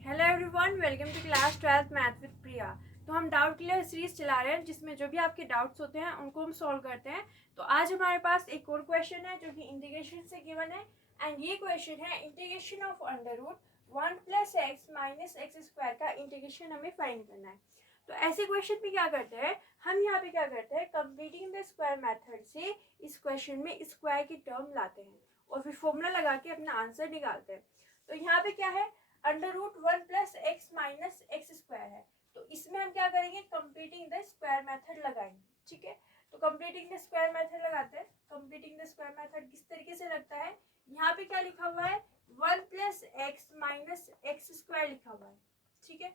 Hello everyone, welcome to class 12th math with Priya. तो हम doubt clear series चला रहे हैं जिसमें जो भी आपके डाउट्स होते हैं उनको हम सॉल्व करते हैं। तो आज हमारे पास एक और क्वेश्चन है जो कि इंटीग्रेशन से गिवन है एंड ये क्वेश्चन है integration of under root 1 plus x minus x square का इंटीग्रेशन हमें फाइंड करना है। तो ऐसे क्वेश्चन में क्या करते हैं, हम यहाँ पे क्या करते हैं, कंप्लीटिंग द स्क्वायर मेथड से इस क्वेश्चन में स्क्वायर की टर्म लाते हैं और फिर फॉर्मूला लगा के अपना आंसर निकालते हैं। तो यहाँ पे क्या है, under root 1 plus x minus x square है। तो इसमें हम क्या करेंगे, कंप्लीटिंग द स्क्वायर मेथड लगाएंगे। ठीक है, तो कंप्लीटिंग द स्क्वायर मेथड लगाते हैं। कंप्लीटिंग द स्क्वायर मेथड किस तरीके से लगता है, यहाँ पे क्या लिखा हुआ है, 1 plus x minus x square लिखा हुआ है। ठीक है,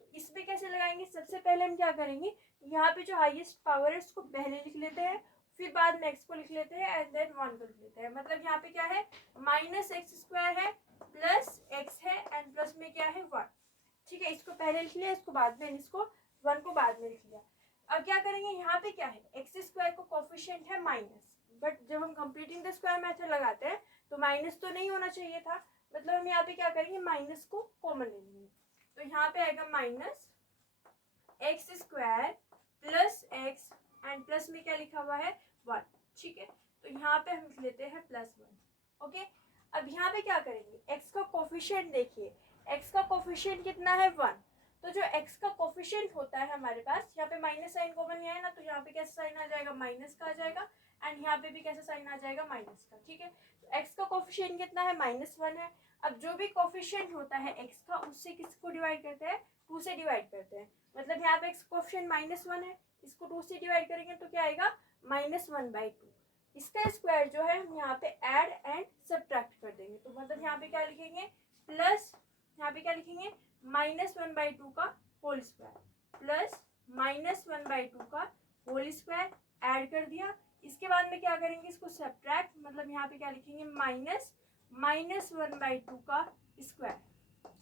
तो इसमें कैसे लगाएंगे, सबसे पहले हम क्या करेंगे, यहाँ पे जो हाईएस्ट पावर है उसको पहले लिख लेते हैं, फिर बाद में एक्स को लिख लेते हैं एंड देन 1 को लिख लेते हैं। मतलब यहाँ पे क्या है, माइनस एक्स स्क्वायर है प्लस एक्स है एंड प्लस में क्या है 1। ठीक है, इसको पहले लिख लिया, इसको बाद में, इसको 1 को बाद में लिख लिया। अब क्या करेंगे, यहाँ पे क्या है, एक्स स्क्वायर को कोफिशिएंट है माइनस, बट जब हम कंप्लीटिंग द स्क्वायर मेथड लगाते हैं तो माइनस तो नहीं होना चाहिए था। मतलब हम यहाँ पे क्या करेंगे, माइनस को कॉमन ले लेंगे। तो यहाँ पे आएगा minus x square plus x and plus में क्या लिखा हुआ है 1। ठीक है, तो यहाँ पे हम लिख लेते हैं +1। ओके, अब यहाँ पे क्या करेंगे, x का कोफिशिएंट देखिए, x का कोफिशिएंट कितना है 1। तो जो x का कोफिशिएंट होता है हमारे पास, यहाँ पे माइनस साइन कॉमन लिया है ना, तो यहाँ पे कैसा साइन आ जाएगा, माइनस का आ जाएगा एंड यहाँ पे भी कैसा साइन आ जाएगा, माइनस का। ठीक है, तो x का कोफिशिएंट कितना है, -1 है। अब जो भी कोफिशिएंट होता है x का, उससे किसको डिवाइड करते हैं, 2 से डिवाइड करते हैं। मतलब यहाँ पे x कोफिशिएंट -1 है, इसको 2 से डिवाइड करेंगे तो क्या आएगा, -1/2। इसका स्क्वायर जो है हम यहाँ पे ऐड एंड सब्ट्रैक्ट कर देंगे। तो मतलब यहाँ पे क्या लिखेंगे, प्लस यहाँ पे क्या लिखेंगे, -1/2 का होल स्क्वायर प्लस -1/2 का होल स्क्वायर ऐड कर दिया। इसके बाद में क्या करेंगे, इसको सब्ट्रैक्ट, मतलब यहाँ पे क्या लिखेंगे, -1/2 का स्क्वायर।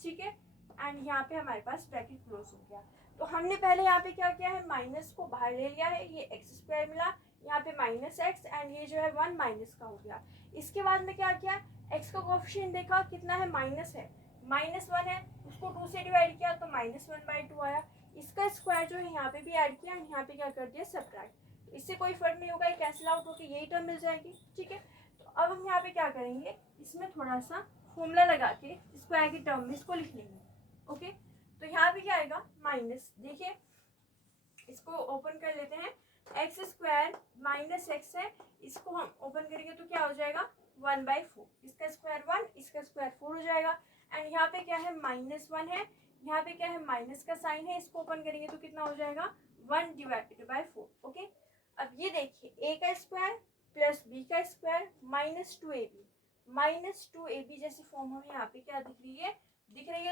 ठीक है, एंड यहाँ पे हमारे पास ब्रैकेट क्लोज हो गया। तो हमने पहले यहाँ पे क्या किया है, माइनस को बाहर ले लिया है, ये एक्स स्क्वायर मिला, यहाँ पे -x एंड ये जो है 1 माइनस का हो गया। इसके बाद में क्या किया, x का कोफिशिएंट देखा कितना है, माइनस है, -1 है, उसको 2 से डिवाइड किया तो -1/2 आया। इसका स्क्वायर जो है यहाँ पे भी ऐड किया, यहाँ पे क्या कर दिया, सब्ट्रैक्ट। इससे कोई फर्क नहीं होगा, ये कैंसिल आउट होकर यही टर्म मिल जाएगी। ठीक है, तो अब हम यहाँ पे क्या करेंगे, इसमें थोड़ा सा फॉर्मूला लगा के स्क्वायर की टर्म में इसको लिख लेंगे। ओके, तो यहाँ पे क्या आएगा, माइनस, देखिए इसको ओपन कर लेते हैं, एक्स स्क्वायर माइनस एक्स है, इसको हम ओपन करेंगे तो क्या हो जाएगा, 1/4। इसका स्क्वायर 1, इसका स्क्वायर 4 हो जाएगा। एंड यहाँ पे क्या है, -1 है, यहाँ पे क्या है, माइनस का साइन है, इसको ओपन करेंगे तो कितना हो जाएगा, 1/4। ओके, अब ये देखिए, a का स्क्वायर प्लस b का स्क्वायर -2ab, -2ab जैसी फॉर्म हमें यहाँ पे क्या दिख रही है।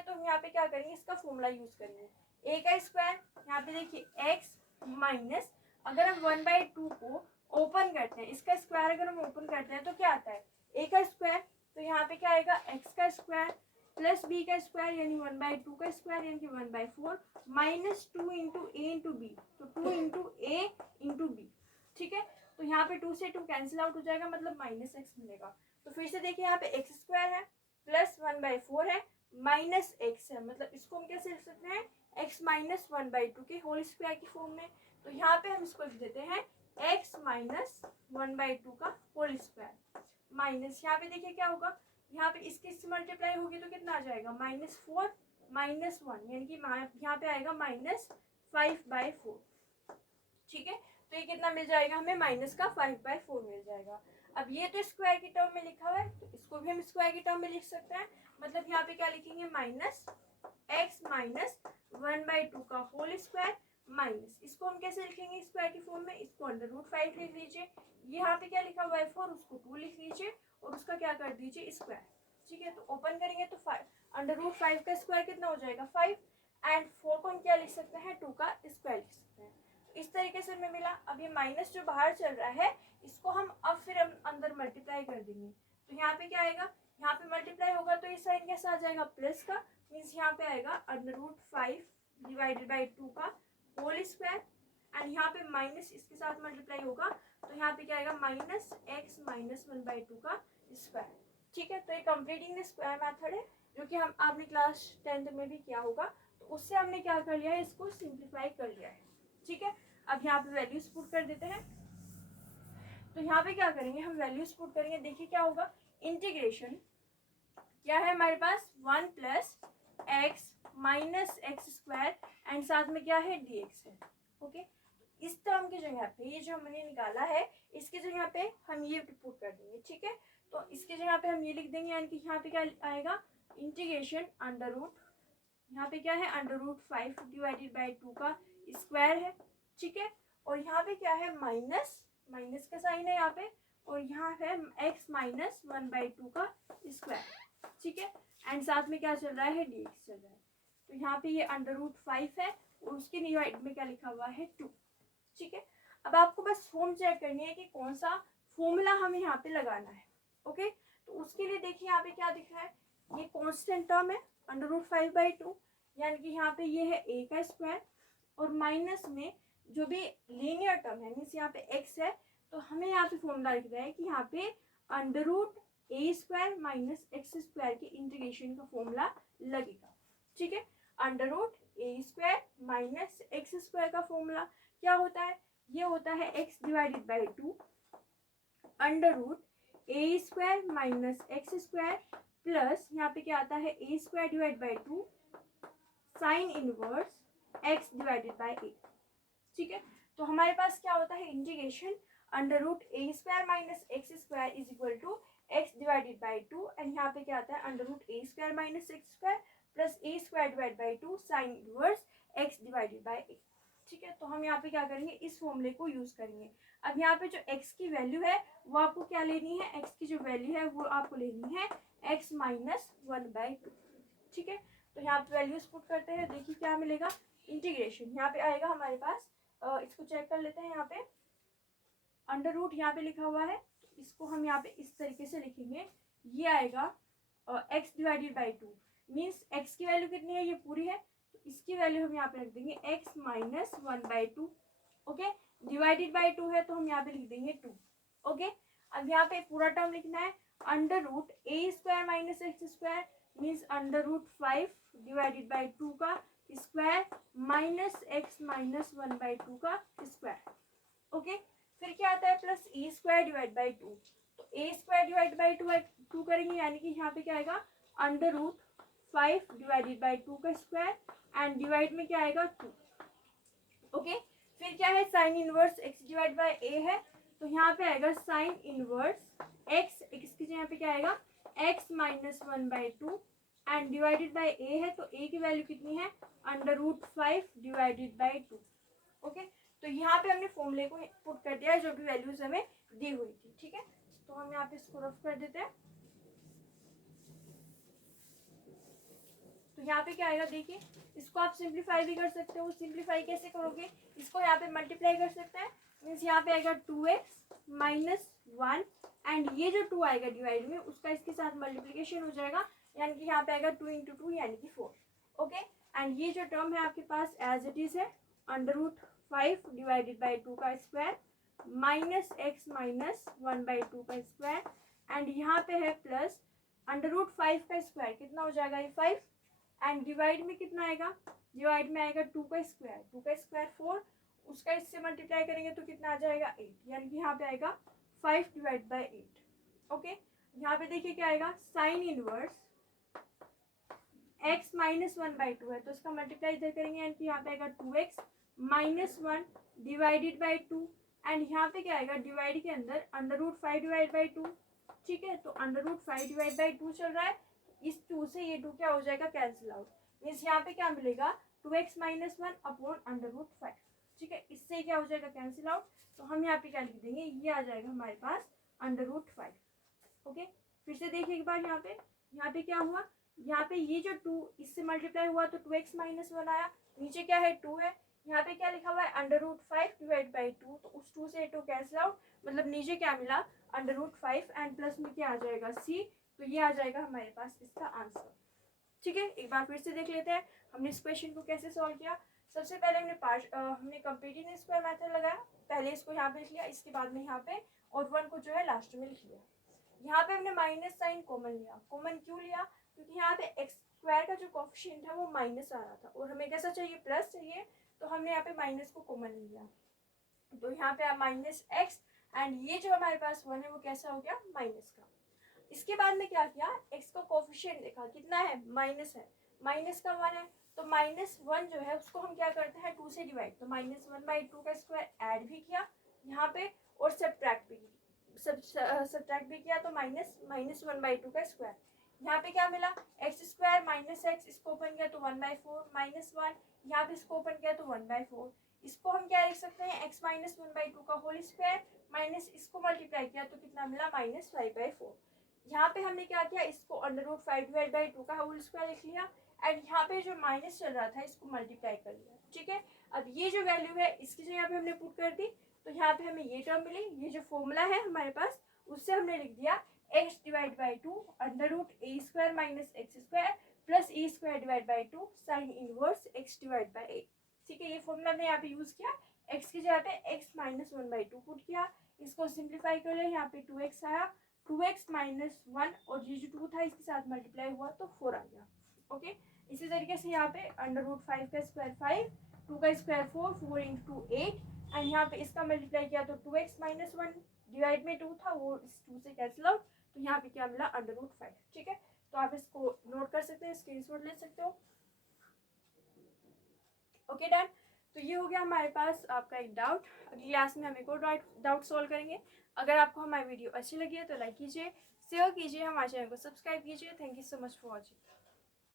तो हम यहाँ पे क्या करेंगे, इसका फॉर्मूला यूज करेंगे। a का स्क्वायर, यहाँ पे देखिए x माइनस, अगर हम 1/2 को ओपन करते हैं, इसका स्क्वायर अगर हम ओपन करते हैं तो क्या आता है, a का स्क्वायर, तो यहाँ पे क्या आएगा, x का स्क्वायर प्लस b का स्क्वायर यानी 1/2 का स्क्वायर यानी कि 1/4 -2 इंटू a इंटू b, तो 2 इंटू a इंटू b। ठीक है, तो यहाँ पे 2 से 2 कैंसिल आउट हो जाएगा, मतलब -x मिलेगा। तो फिर से देखिए, यहाँ पे x स्क्वायर है प्लस 1/4 है माइनस x है, मतलब इसको हम कैसे लिख सकते हैं, x माइनस 1/2 के होल स्क्वायर की फॉर्म में। तो यहाँ पे हम इसको लिख देते हैं x माइनस 1/2 का होल स्क्वायर माइनस, यहाँ पे देखिए क्या होगा, यहाँ पे इसके इससे मल्टीप्लाई होगी तो कितना आ जाएगा, -4 -1 यानी कि यहाँ पे आएगा -5/4। ठीक है, तो ये कितना मिल जाएगा हमें, माइनस का 5/4 मिल जाएगा। अब ये तो स्क्वायर की टर्म में लिखा हुआ है, तो इसको भी हम स्क्वायर की टर्म में लिख सकते हैं। मतलब यहाँ पे क्या लिखेंगे, -x माइनस 1/2 का होल स्क्वायर माइनस, इसको हम कैसे लिखेंगे स्क्वायर की फॉर्म में, इसको √5 लिख लीजिए, यहाँ पे क्या लिखा हुआ है 4, उसको 2 लिख लीजिए और उसका क्या कर दीजिए स्क्वायर। ठीक है, तो ओपन करेंगे तो √5 का स्क्वायर कितना हो जाएगा 5 एंड 4 को हम क्या लिख सकते हैं, 2 का स्क्वायर लिख सकते हैं। इस तरीके से हमें मिला। अब ये माइनस जो बाहर चल रहा है, इसको हम अब फिर हम अंदर मल्टीप्लाई कर देंगे। तो यहाँ पे क्या आएगा, यहाँ पे मल्टीप्लाई होगा तो ये साइन कैसा आ जाएगा, प्लस का, मीन्स यहाँ पे आएगा √5 डिवाइडेड बाई 2 का होल स्क्वायर एंड यहाँ पे माइनस इसके साथ मल्टीप्लाई होगा तो यहाँ पे क्या आएगा, -x माइनस 1/2 का स्क्वायर। ठीक है, तो ये कंप्लीटिंग द स्क्वायर मेथड है जो कि हम आपने क्लास 10th में भी किया होगा। तो उससे हमने क्या कर लिया है, इसको सिंप्लीफाई कर लिया है। ठीक है, अब यहाँ पे वैल्यूज पुट कर देते हैं। तो यहाँ पे क्या करेंगे, हम वैल्यूज पुट करेंगे। देखिए क्या होगा, इंटीग्रेशन क्या है हमारे पास, 1 plus x minus x square and साथ में क्या है dx है। ओके, इस टर्म की जगह पे ये जो हमने निकाला है इसकी जगह पे हम ये पुट कर देंगे। ठीक है, तो इसकी जगह पे हम ये लिख देंगे, यानी कि यहाँ पे क्या आएगा, इंटीग्रेशन अंडर रूट, यहाँ पे क्या है अंडर रूट 5 डिवाइडेड बाई 2 का स्क्वायर है। ठीक है, और यहाँ पे क्या है, माइनस, माइनस का साइन है यहाँ पे, और यहाँ है x माइनस 1/2 का स्क्वायर। ठीक है, एंड साथ में क्या चल रहा है, dx चल रहा है। तो यहाँ पे ये अंडर रूट 5 है और उसके डिवाइड में क्या लिखा हुआ है 2। ठीक है, अब आपको बस फॉर्म चेक करनी है कि कौन सा फॉर्मूला हमें यहाँ पे लगाना है। ओके, तो उसके लिए देखिए यहाँ पे क्या दिख रहा है, ये कांस्टेंट टर्म है अंडर रूट 5/2, यानी कि यहाँ पे ये है a का स्क्वायर, और माइनस में जो भी लीनियर टर्म है मीन्स यहाँ पे x है, तो हमें यहाँ पे फॉर्मूला लिख रहा है कि यहाँ पे under root a square minus x square के इंटीग्रेशन का फॉर्मूला लगेगा। ठीक है, under root a square minus x square का फॉर्मूला क्या होता है, ये होता है x divided by 2 under root a square minus x square plus यहाँ पे क्या आता है a square divide by 2 sine inverse x divided by a। ठीक है, तो हमारे पास क्या होता है, integration under root a square minus x square is equal to x divided by 2, and यहाँ पे क्या आता है under root a square minus x square plus a square divide by 2 sine inverse x divided by a। ठीक है, तो हम यहाँ पे क्या करेंगे, इस फॉर्मूले को यूज करेंगे। अब यहाँ पे जो x की वैल्यू है वो आपको क्या लेनी है, x की जो वैल्यू है वो आपको लेनी है x माइनस 1/2। ठीक है, तो यहाँ पे वैल्यूज पुट करते हैं, देखिए क्या मिलेगा, इंटीग्रेशन यहाँ पे आएगा हमारे पास, इसको चेक कर लेते हैं। यहाँ पे अंडर रूट यहाँ पे लिखा हुआ है, तो इसको हम यहाँ पे इस तरीके से लिखेंगे, ये आएगा x divided by 2 means x की वैल्यू कितनी है, ये पूरी है, तो इसकी वैल्यू हम यहाँ पे रख देंगे x minus 1/2। Okay, divided by 2 है तो हम यहाँ पे लिख देंगे 2। ओके, अब यहाँ पे पूरा टर्म लिखना है, under root a square minus x square means under root 5 divided by 2 का स्क्वायर माइनस x माइनस 1/2 का स्क्वायर। ओके, फिर क्या आता है, plus a square divide by 2, तो ए स्क्वायर डिवाइड बाई 2 करेंगे, यानी कि यहाँ पे क्या आएगा अंडर रूट 5 डिवाइडेड बाई 2 का स्क्वायर एंड डिवाइड में क्या आएगा 2। ओके, फिर क्या है, sign inverse x divide by a है, तो यहाँ पे आएगा साइन इनवर्स x की जगह पे क्या आएगा x minus 1/2 and divided by a है, तो a की वैल्यू कितनी है under root 5 divided by 2। Okay, तो यहाँ पे हमने फॉर्मूले को पुट कर दिया है जो भी वैल्यूज हमें दी हुई थी। ठीक है, तो हम यहाँ पे इसको रफ कर देते हैं। तो यहाँ पे क्या आएगा, देखिए इसको आप सिंप्लीफाई भी कर सकते हो। सिंप्लीफाई कैसे करोगे, इसको यहाँ पे मल्टीप्लाई कर सकते हैं, मीन्स यहाँ पे आएगा 2x माइनस 1 एंड ये जो 2 आएगा डिवाइड में उसका इसके साथ मल्टीप्लीकेशन हो जाएगा, यानी कि यहाँ पे आएगा 2 इंटू 2 यानी कि 4। ओके, एंड ये जो टर्म है आपके पास एज इट इज है अंडर रूट 5 डिवाइडेड बाई 2 का स्क्वायर माइनस x माइनस 1/2 का स्क्वायर एंड यहाँ पे है प्लस अंडर रूट 5 का स्क्वायर कितना हो जाएगा ये 5 एंड डिवाइड में कितना आएगा, डिवाइड में आएगा 2 का स्क्वायर, 2 का स्क्वायर 4, उसका इससे मल्टीप्लाई करेंगे तो कितना आ जाएगा 8, यानी कि यहाँ पे आएगा 5 डिवाइड बाई 8। ओके, यहाँ पे देखिए क्या आएगा, साइन इनवर्स x माइनस 1/2 है तो इसका मल्टीप्लाई इधर करेंगे, यानी कि यहाँ पे आएगा 2x minus 1 divided by 2 and यहाँ पे क्या आएगा, डिवाइड के अंदर अंडर रूट 5 डिवाइड बाई 2। ठीक है, तो अंडर रूट 5 डिवाइड बाई 2 चल रहा है, इस 2 से ये 2 क्या हो जाएगा, कैंसिल आउट, मीन्स यहाँ पे क्या मिलेगा 2x minus 1 upon under root 5। ठीक है, इससे क्या हो जाएगा, कैंसिल आउट, तो हम यहाँ पे क्या लिख देंगे, ये आ जाएगा हमारे पास अंडर रूट 5। ओके, फिर से देखिए एक बार, यहाँ पे क्या हुआ, यहाँ पे ये जो 2 इससे मल्टीप्लाई हुआ तो 2x माइनस 1 आया, नीचे क्या है 2 है, यहाँ पे क्या लिखा हुआ है अंडर रूट 5 डिवाइड बाई 2, तो उस 2 से 2 कैंसिल आउट, मतलब नीचे क्या मिला अंडर रूट 5 एंड प्लस में क्या आ जाएगा c, तो ये आ जाएगा हमारे पास इसका आंसर। ठीक है, एक बार फिर से देख लेते हैं हमने इस क्वेश्चन को कैसे सॉल्व किया। सबसे पहले हमने कंप्लीटिंग स्क्वायर मेथड लगाया, पहले इसको यहाँ पे लिख लिया, इसके बाद में यहाँ पे और 1 को जो है लास्ट में लिख लिया। यहाँ पे हमने माइनस साइन कॉमन लिया, कॉमन क्यों लिया, क्योंकि यहाँ पे एक्स स्क्वायर का जो कोफिशिएंट है वो माइनस आ रहा था और हमें कैसा चाहिए, प्लस चाहिए, तो हमने यहाँ पे माइनस को कॉमन ले लिया। तो यहाँ पे माइनस एक्स एंड ये जो हमारे पास वन है वो कैसा हो गया, माइनस का। इसके बाद में क्या किया, एक्स का कोफिशिएंट देखा कितना है, माइनस है, माइनस का वन है, तो माइनस वन जो है उसको हम क्या करते हैं, टू से डिवाइड, तो माइनस वन बाई टू का स्क्वायर ऐड भी किया यहाँ पे और सब्ट्रैक्ट भी किया, तो माइनस वन बाई टू का स्क्वायर। यहाँ पे क्या मिला, एक्स स्क्वायर माइनस एक्स, इसको ओपन किया तो one by four, minus one, यहाँ पे इसको ओपन किया तो वन बाई फोर। इसको हम क्या लिख सकते हैं, x minus one by two का होल स्क्वायर माइनस इसको मल्टीप्लाई किया तो कितना मिला, माइनस फाइव बाई फोर। यहाँ पे हमने क्या किया, इसको under root five divide by two का होल स्क्वायर लिख लिया एंड यहाँ पे जो माइनस चल रहा था इसको मल्टीप्लाई कर लिया, ठीक है। अब ये जो वैल्यू है इसकी जगह पे हमने पुट कर दी, तो यहाँ पे हमें ये टर्म मिली, ये जो फॉर्मूला है हमारे पास उससे हमने लिख दिया x divide by two under root a square minus x square plus a square divide by two sine inverse x divide by a, ठीक है। ये फॉर्मूला हमने यहाँ पे यूज किया, एक्स की जगह पे x minus one by two put किया, इसको सिंप्लीफाई कर लिया, यहाँ पे टू एक्स आया, टू एक्स माइनस वन और ये जो टू था इसके साथ मल्टीप्लाई हुआ तो फोर आ गया, ओके। इसी तरीके से यहाँ पे अंडर रूट फाइव का स्क्वायर फाइव, टू का square four, four into eight and यहाँ पे इसका मल्टीप्लाई किया तो two x minus one divide में टू था वो इस टू से कैंसिल आउट, तो यहाँ पे क्या मिला, अंडर रूट फाइव, ठीक है। तो आप इसको नोट कर सकते हैं, स्क्रीनशॉट ले सकते हो, ओके डन। तो ये हो गया हमारे पास आपका एक डाउट। अगली क्लास में हम एक और डाउट सॉल्व करेंगे। अगर आपको हमारी वीडियो अच्छी लगी है तो लाइक कीजिए, शेयर कीजिए, हमारे चैनल को सब्सक्राइब कीजिए। Thank you so much for watching.